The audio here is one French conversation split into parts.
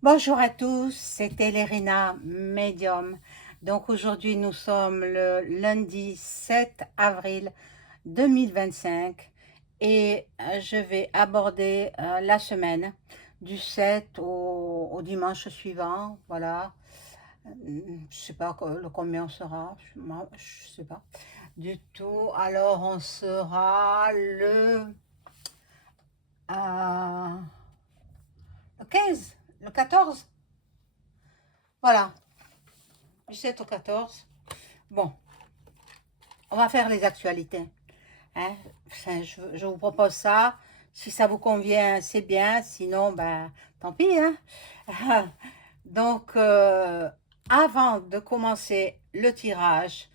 Bonjour à tous, c'était Lérina Medium. Donc aujourd'hui nous sommes le lundi 7 avril 2025 et je vais aborder la semaine du 7 au dimanche suivant. Voilà. Je sais pas le combien on sera, je sais pas du tout. Alors on sera euh, le 15, le 14. Voilà, du 7 au 14. Bon, on va faire les actualités. Hein. Enfin, je vous propose ça. Si ça vous convient, c'est bien. Sinon, ben, tant pis. Hein. Donc, avant de commencer le tirage,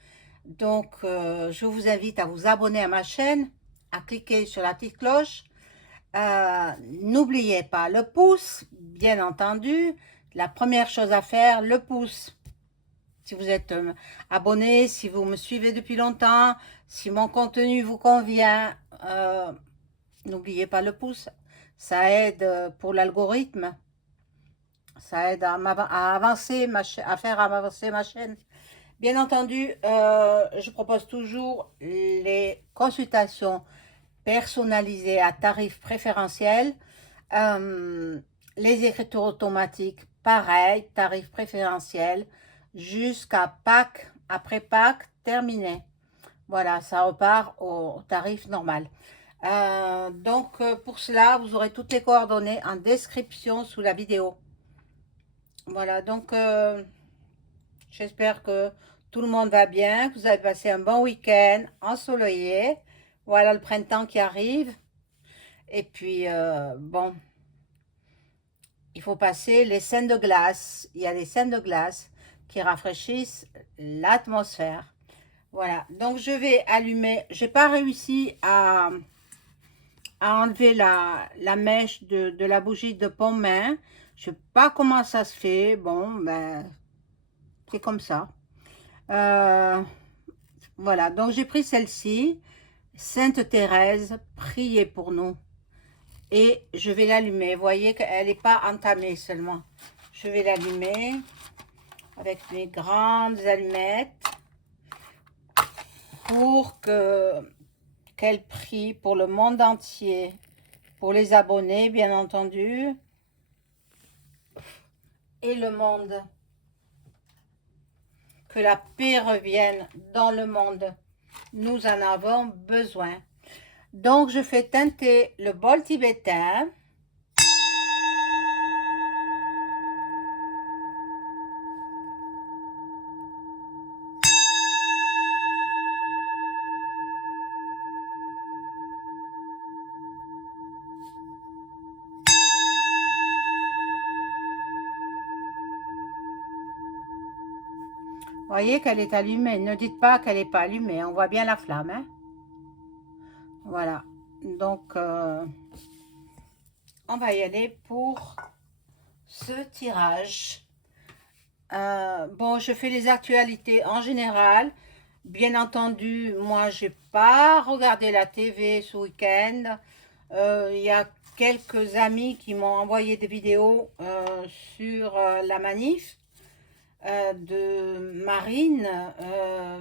je vous invite à vous abonner à ma chaîne, à cliquer sur la petite cloche. N'oubliez pas le pouce, bien entendu. La première chose à faire, le pouce. Si vous êtes abonné, si vous me suivez depuis longtemps, si mon contenu vous convient, n'oubliez pas le pouce. Ça aide pour l'algorithme. Ça aide à avancer à faire avancer ma chaîne. Bien entendu, je propose toujours les consultations personnalisées à tarif préférentiel. Euh, les écritures automatiques, pareil, tarif préférentiel, jusqu'à Pâques, après Pâques, terminé. Voilà, ça repart au tarif normal. Pour cela, vous aurez toutes les coordonnées en description sous la vidéo. Voilà, j'espère que tout le monde va bien, que vous avez passé un bon week-end ensoleillé. Voilà le printemps qui arrive. Et puis, bon, il faut passer les scènes de glace. Il y a des scènes de glace qui rafraîchissent l'atmosphère. Voilà, donc je vais allumer. J'ai pas réussi à enlever la mèche de la bougie de pomme-main. Je sais pas comment ça se fait. Bon, ben, c'est comme ça. Euh, voilà, donc j'ai pris celle-ci. Sainte Thérèse, priez pour nous. Et je vais l'allumer. Vous voyez qu'elle n'est pas entamée seulement. Je vais l'allumer avec mes grandes allumettes pour qu'elle prie pour le monde entier, pour les abonnés bien entendu, et le monde. Que la paix revienne dans le monde. Nous en avons besoin. Donc je fais teinter le bol tibétain. Vous voyez qu'elle est allumée. Ne dites pas qu'elle n'est pas allumée. On voit bien la flamme. Hein. Voilà. Donc, on va y aller pour ce tirage. Bon, je fais les actualités en général. Bien entendu, moi, j'ai pas regardé la TV ce week-end. Il y a quelques amis qui m'ont envoyé des vidéos sur la manif de Marine.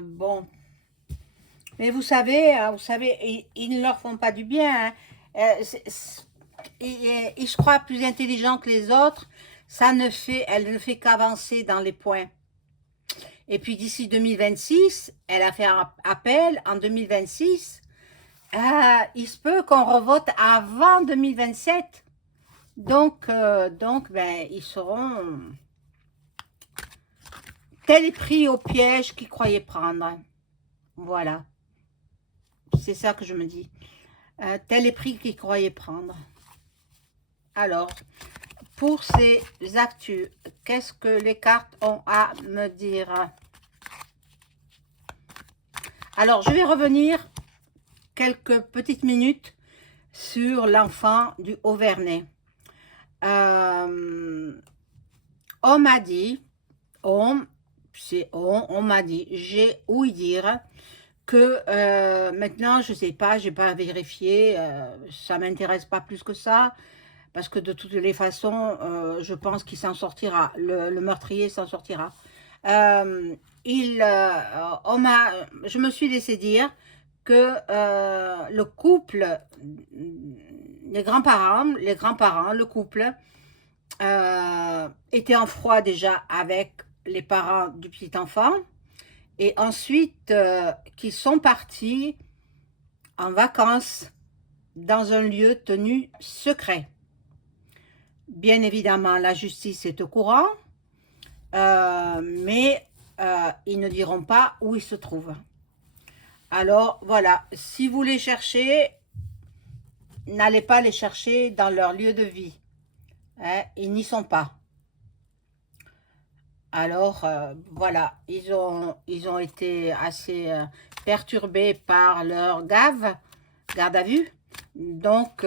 Bon, mais vous savez, ils ne leur font pas du bien. Hein. Ils se croient plus intelligents que les autres. Elle ne fait qu'avancer dans les points. Et puis d'ici 2026, elle a fait un appel en 2026. Il se peut qu'on revote avant 2027. Ben, ils seront tel pris au piège qu'ils croyaient prendre. Voilà, c'est ça que je me dis. Tel est pris qu'ils croyaient prendre. Alors, pour ces actus, qu'est-ce que les cartes ont à me dire? Alors, je vais revenir quelques petites minutes sur l'enfant du Auvernais. On m'a dit, on m'a dit, j'ai ouï dire que maintenant, je sais pas, j'ai pas vérifié, ça m'intéresse pas plus que ça, parce que de toutes les façons, je pense qu'il s'en sortira, le meurtrier s'en sortira. Euh, je me suis laissé dire que le couple, les grands-parents, le couple, était en froid déjà avec les parents du petit enfant, et ensuite qu'ils sont partis en vacances dans un lieu tenu secret. Bien évidemment, la justice est au courant, mais ils ne diront pas où ils se trouvent. Alors voilà, si vous les cherchez, n'allez pas les chercher dans leur lieu de vie. Hein, ils n'y sont pas. Alors voilà, ils ont été assez perturbés par leur garde à vue. Donc,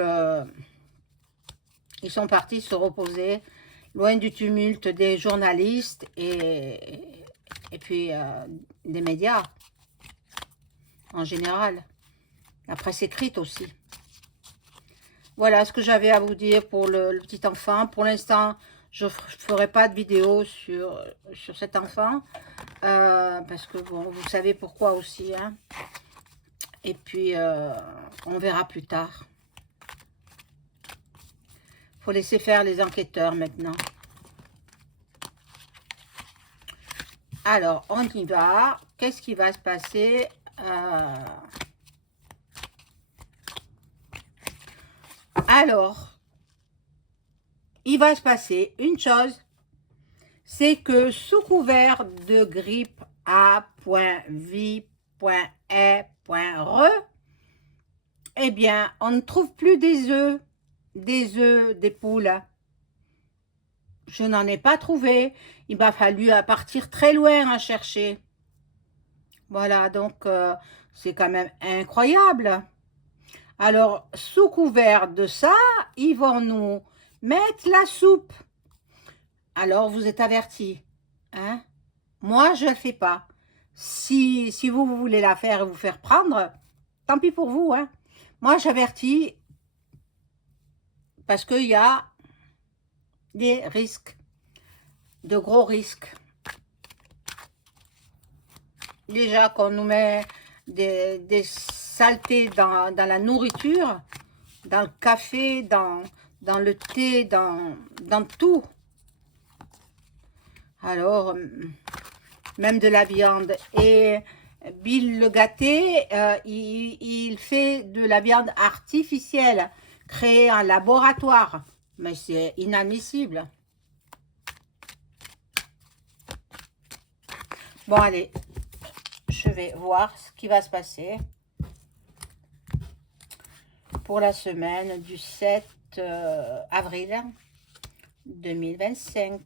ils sont partis se reposer loin du tumulte des journalistes et puis des médias en général. La presse écrite aussi. Voilà ce que j'avais à vous dire pour le petit enfant. Pour l'instant, je ne ferai pas de vidéo sur cet enfant. Parce que, bon, vous savez pourquoi aussi. Hein. Et puis, on verra plus tard. Faut laisser faire les enquêteurs maintenant. Alors, on y va. Qu'est-ce qui va se passer? Alors, il va se passer une chose, c'est que sous couvert de grippe A.vie.e.re, eh bien, on ne trouve plus des œufs, des poules. Je n'en ai pas trouvé. Il m'a fallu partir très loin à chercher. Voilà, donc c'est quand même incroyable. Alors, sous couvert de ça, ils vont nous mettre la soupe. Alors, vous êtes avertis. Hein? Moi, je ne le fais pas. Si vous voulez la faire et vous faire prendre, tant pis pour vous. Hein? Moi, j'avertis parce qu'il y a des risques, de gros risques. Déjà qu'on nous met des saletés dans la nourriture, dans le café, dans le thé, dans tout. Alors, même de la viande. Et Bill le gâté, il fait de la viande artificielle, créée en laboratoire. Mais c'est inadmissible. Bon, allez, je vais voir ce qui va se passer pour la semaine du 7 avril 2025.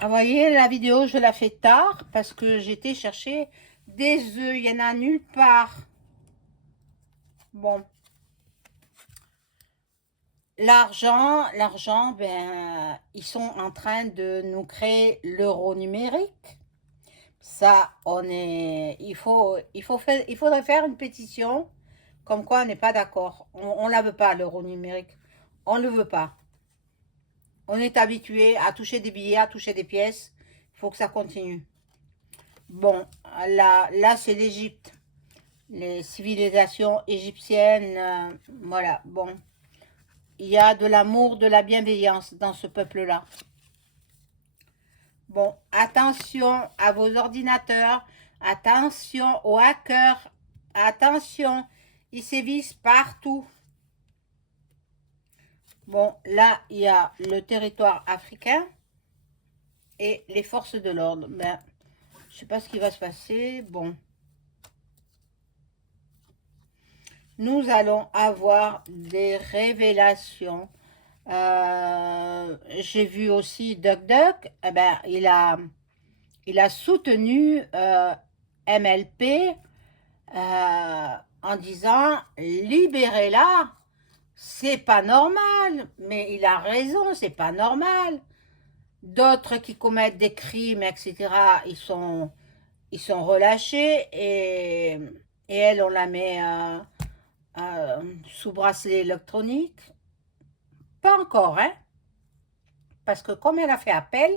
Vous voyez, la vidéo, je la fais tard parce que j'étais chercher des œufs. Il n'y en a nulle part. Bon. L'argent, ben, ils sont en train de nous créer l'euro numérique. Ça, il faudrait faire une pétition comme quoi on n'est pas d'accord. On ne la veut pas, l'euro numérique. On ne le veut pas. On est habitué à toucher des billets, à toucher des pièces. Il faut que ça continue. Bon, là c'est l'Égypte. Les civilisations égyptiennes, voilà, bon. Il y a de l'amour, de la bienveillance dans ce peuple-là. Bon, attention à vos ordinateurs, attention aux hackers, attention, ils sévissent partout. Bon, là, il y a le territoire africain et les forces de l'ordre. Ben, je ne sais pas ce qui va se passer. Bon. Nous allons avoir des révélations. J'ai vu aussi Duck Duck. Eh ben, il a soutenu MLP en disant libérez-la, c'est pas normal, mais il a raison, c'est pas normal. D'autres qui commettent des crimes, etc., ils sont relâchés et elle, on la met sous bracelet électronique. Pas encore, hein, parce que comme elle a fait appel,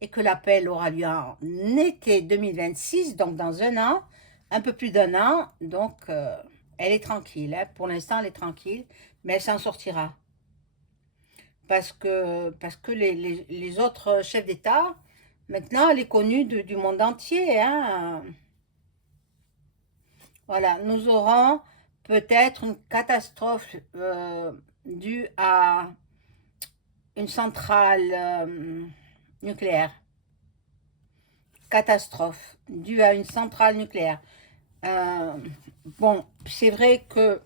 et que l'appel aura lieu en été 2026, donc dans un an, un peu plus d'un an, donc elle est tranquille, hein. Pour l'instant elle est tranquille, mais elle s'en sortira. Parce que les autres chefs d'État, maintenant elle est connue du monde entier, hein. Voilà, nous aurons peut-être une catastrophe due à une centrale nucléaire. Catastrophe due à une centrale nucléaire. Bon, c'est vrai que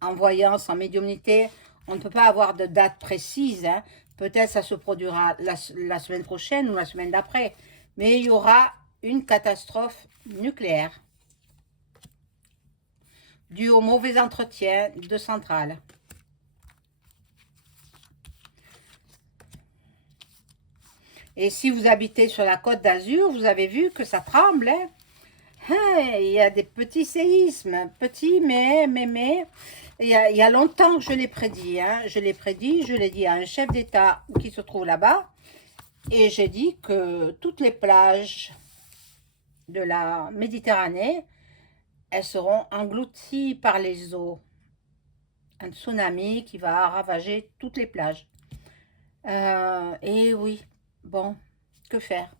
en voyance, en médiumnité, on ne peut pas avoir de date précise, hein. Peut-être ça se produira la semaine prochaine ou la semaine d'après, mais il y aura une catastrophe nucléaire due au mauvais entretien de centrales. Et si vous habitez sur la Côte d'Azur, vous avez vu que ça tremble, hein. Il y a des petits séismes, petits, mais il y a longtemps que je l'ai prédit, hein. Je l'ai prédit, je l'ai dit à un chef d'État qui se trouve là-bas, et j'ai dit que toutes les plages de la Méditerranée, elles seront englouties par les eaux. Un tsunami qui va ravager toutes les plages. Et oui, bon, que faire?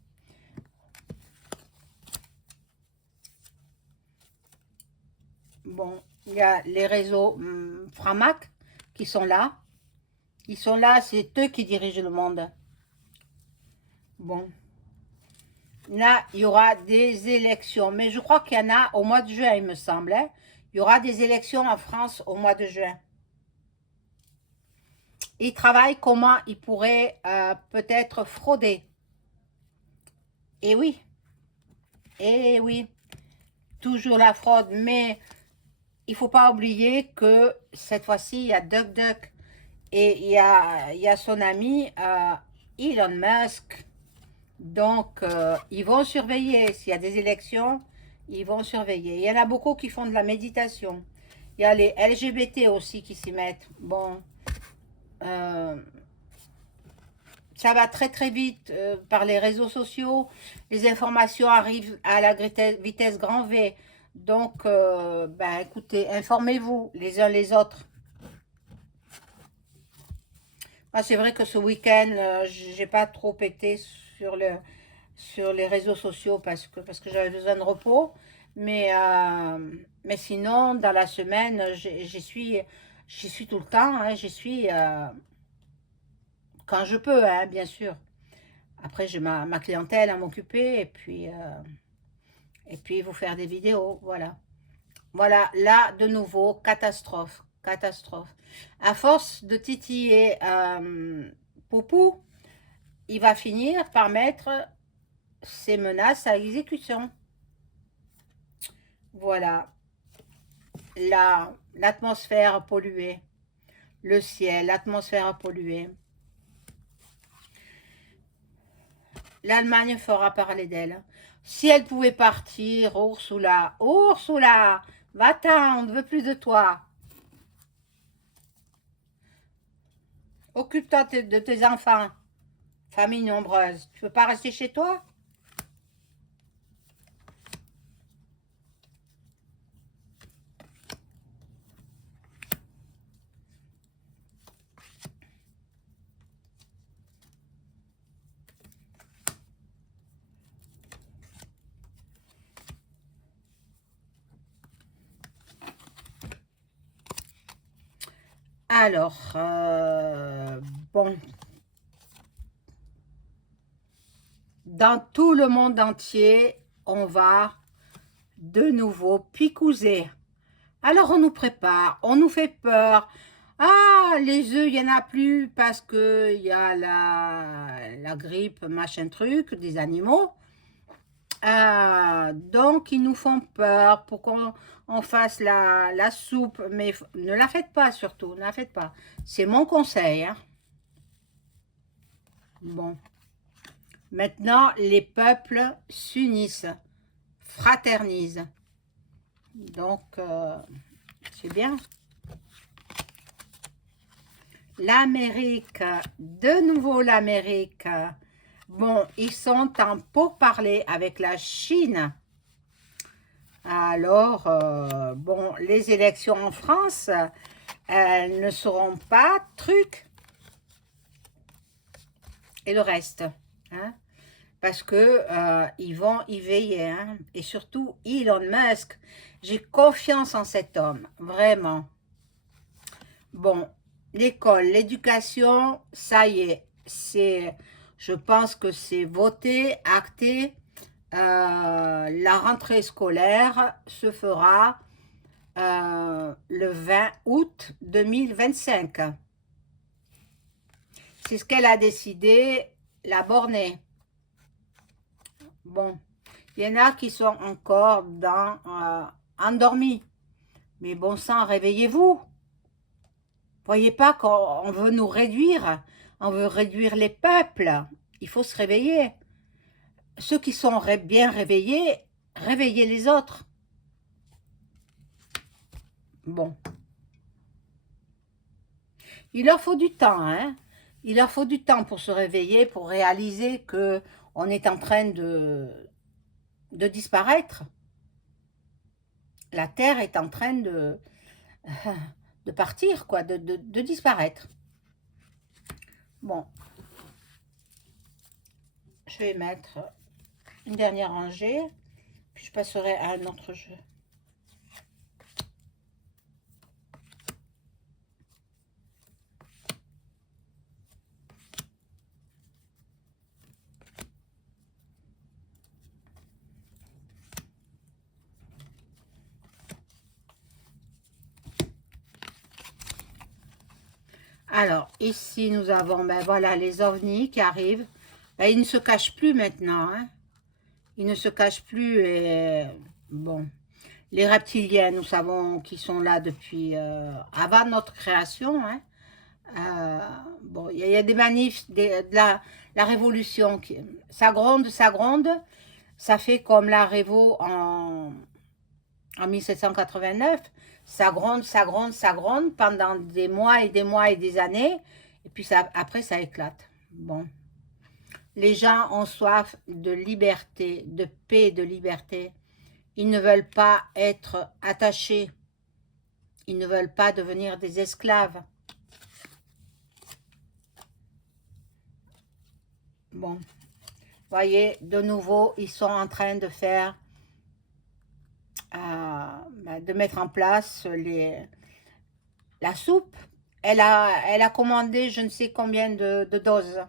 Bon, il y a les réseaux Framac qui sont là. Ils sont là, c'est eux qui dirigent le monde. Bon, là, il y aura des élections. Mais je crois qu'il y en a au mois de juin, il me semble, hein. Il y aura des élections en France au mois de juin. Ils travaillent comment ils pourraient peut-être frauder. Et oui, toujours la fraude. Mais il ne faut pas oublier que cette fois-ci, il y a DuckDuck et il y a son ami Elon Musk. Donc, ils vont surveiller. S'il y a des élections, ils vont surveiller. Il y en a beaucoup qui font de la méditation. Il y a les LGBT aussi qui s'y mettent. Bon, ça va très très vite par les réseaux sociaux. Les informations arrivent à la vitesse grand V. Donc, ben, écoutez, informez-vous les uns les autres. Moi, c'est vrai que ce week-end, j'ai pas trop été sur les réseaux sociaux parce que j'avais besoin de repos. Mais sinon, dans la semaine, j'y suis tout le temps, hein, j'y suis quand je peux, hein, bien sûr. Après, j'ai ma clientèle à m'occuper et puis vous faire des vidéos, voilà. Voilà, là, de nouveau, catastrophe, catastrophe. À force de titiller Poupou, il va finir par mettre ses menaces à exécution. Voilà, l'atmosphère polluée, le ciel, l'atmosphère polluée. L'Allemagne fera parler d'elle. Si elle pouvait partir, Ursula, Ursula, va-t'en, on ne veut plus de toi. Occupe-toi de tes enfants, famille nombreuse. Tu ne veux pas rester chez toi? Alors, bon, dans tout le monde entier, on va de nouveau picouser. Alors on nous prépare, on nous fait peur. Ah, les œufs, il n'y en a plus parce qu'il y a la grippe, machin truc, des animaux. Donc, ils nous font peur pour qu'on fasse la soupe, mais ne la faites pas surtout, ne la faites pas. C'est mon conseil, hein. Bon, maintenant, les peuples s'unissent, fraternisent. Donc, c'est bien. L'Amérique, de nouveau l'Amérique. Bon, ils sont en pourparlers avec la Chine. Alors, bon, les élections en France, elles ne seront pas truc et le reste, hein, parce que ils vont y veiller, hein, et surtout Elon Musk. J'ai confiance en cet homme, vraiment. Bon, l'école, l'éducation, ça y est, je pense que c'est voté, acté. La rentrée scolaire se fera le 20 août 2025. C'est ce qu'elle a décidé, la bornée. Bon, il y en a qui sont encore endormis. Mais bon sang, réveillez-vous. Voyez pas qu'on veut nous réduire. On veut réduire les peuples. Il faut se réveiller. Ceux qui sont bien réveillés, réveillez les autres. Bon. Il leur faut du temps, hein. Il leur faut du temps pour se réveiller, pour réaliser que on est en train de disparaître. La Terre est en train de partir, quoi, de disparaître. Bon, je vais mettre une dernière rangée, puis je passerai à un autre jeu. Alors, ici, nous avons, ben voilà, les ovnis qui arrivent. Ben, ils ne se cachent plus maintenant, hein. Ils ne se cachent plus et, bon, les reptiliens, nous savons qu'ils sont là depuis avant notre création, hein. Bon, il y a des manifs, de la révolution, ça gronde, ça gronde. Ça fait comme la Révo en 1789. Ça gronde, ça gronde, ça gronde pendant des mois et des mois et des années. Et puis ça, après, ça éclate. Bon. Les gens ont soif de liberté, de paix, de liberté. Ils ne veulent pas être attachés. Ils ne veulent pas devenir des esclaves. Bon. Voyez, de nouveau, ils sont en train de faire, de mettre en place la soupe. Elle a commandé je ne sais combien de doses.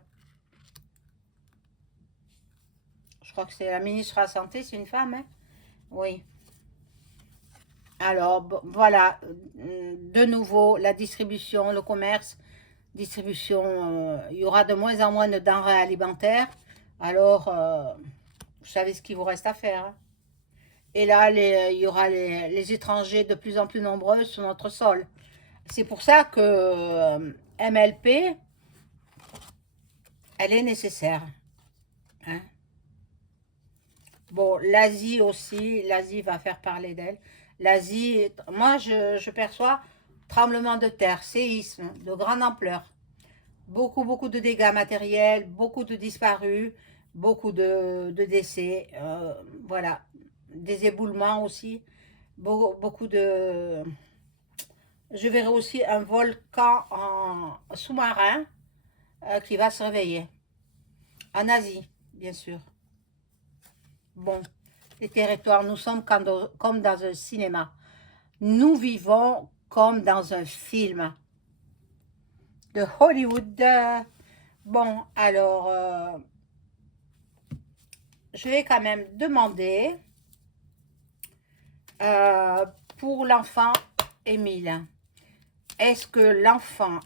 Je crois que c'est la ministre de la Santé, c'est une femme, hein? Oui. Alors, voilà, de nouveau, la distribution, le commerce, distribution, il y aura de moins en moins de denrées alimentaires. Alors, vous savez ce qu'il vous reste à faire, hein. Et là, il y aura les étrangers de plus en plus nombreux sur notre sol. C'est pour ça que MLP, elle est nécessaire, hein. Bon, l'Asie aussi, l'Asie va faire parler d'elle. L'Asie, moi je perçois tremblement de terre, séisme de grande ampleur. Beaucoup, beaucoup de dégâts matériels, beaucoup de disparus, beaucoup de décès. Voilà, des éboulements aussi. Beaucoup de... Je verrai aussi un volcan sous-marin qui va se réveiller. En Asie, bien sûr. Bon, les territoires, nous sommes comme dans un cinéma. Nous vivons comme dans un film de Hollywood. Bon, alors, je vais quand même demander pour l'enfant Émile. Est-ce que l'enfant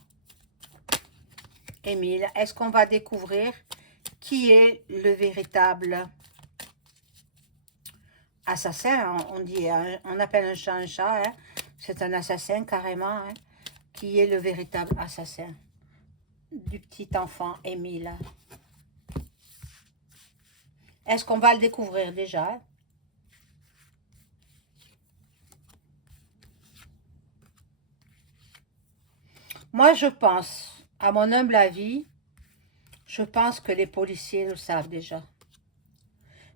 Émile, est-ce qu'on va découvrir qui est le véritable assassin, hein, on dit, on appelle un chat, hein. C'est un assassin carrément, hein, qui est le véritable assassin du petit enfant Émile. Est-ce qu'on va le découvrir déjà? Moi, je pense, à mon humble avis, je pense que les policiers le savent déjà.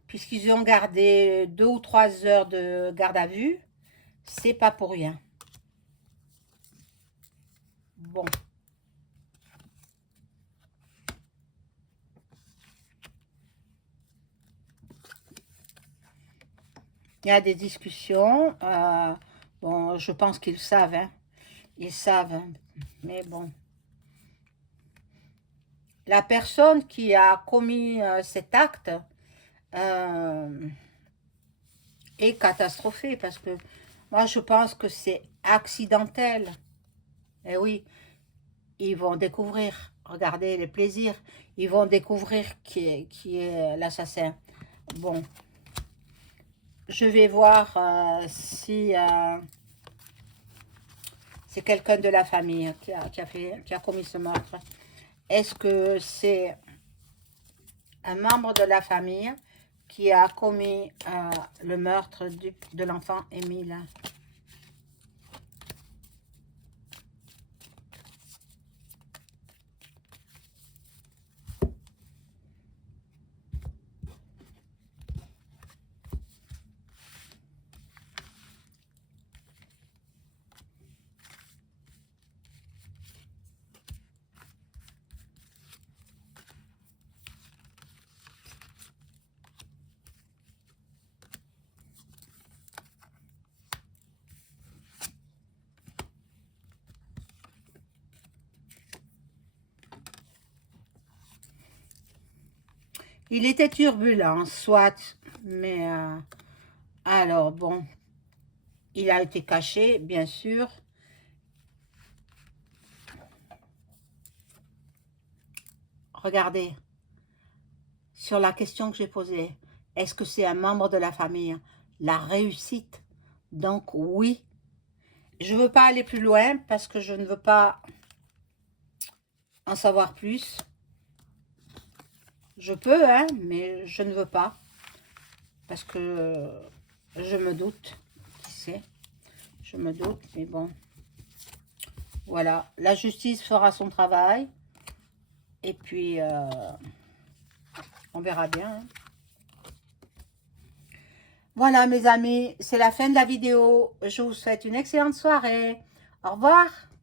Puisqu'ils ont gardé 2 ou 3 heures de garde à vue, c'est pas pour rien. Bon. Il y a des discussions. Bon, je pense qu'ils savent, hein. Ils savent, hein. Mais bon. La personne qui a commis cet acte est catastrophée parce que moi, je pense que c'est accidentel. Et oui, ils vont découvrir. Regardez les plaisirs. Ils vont découvrir qui est l'assassin. Bon. Je vais voir si c'est quelqu'un de la famille qui a commis ce meurtre. Est-ce que c'est un membre de la famille qui a commis le meurtre de l'enfant Émile? Il était turbulent, soit, mais alors bon, il a été caché, bien sûr. Regardez, sur la question que j'ai posée, est-ce que c'est un membre de la famille? La réussite, donc oui. Je ne veux pas aller plus loin parce que je ne veux pas en savoir plus. Je peux, hein, mais je ne veux pas. Parce que je me doute. Qui sait? Je me doute, mais bon. Voilà. La justice fera son travail. Et puis, on verra bien. Hein. Voilà, mes amis. C'est la fin de la vidéo. Je vous souhaite une excellente soirée. Au revoir.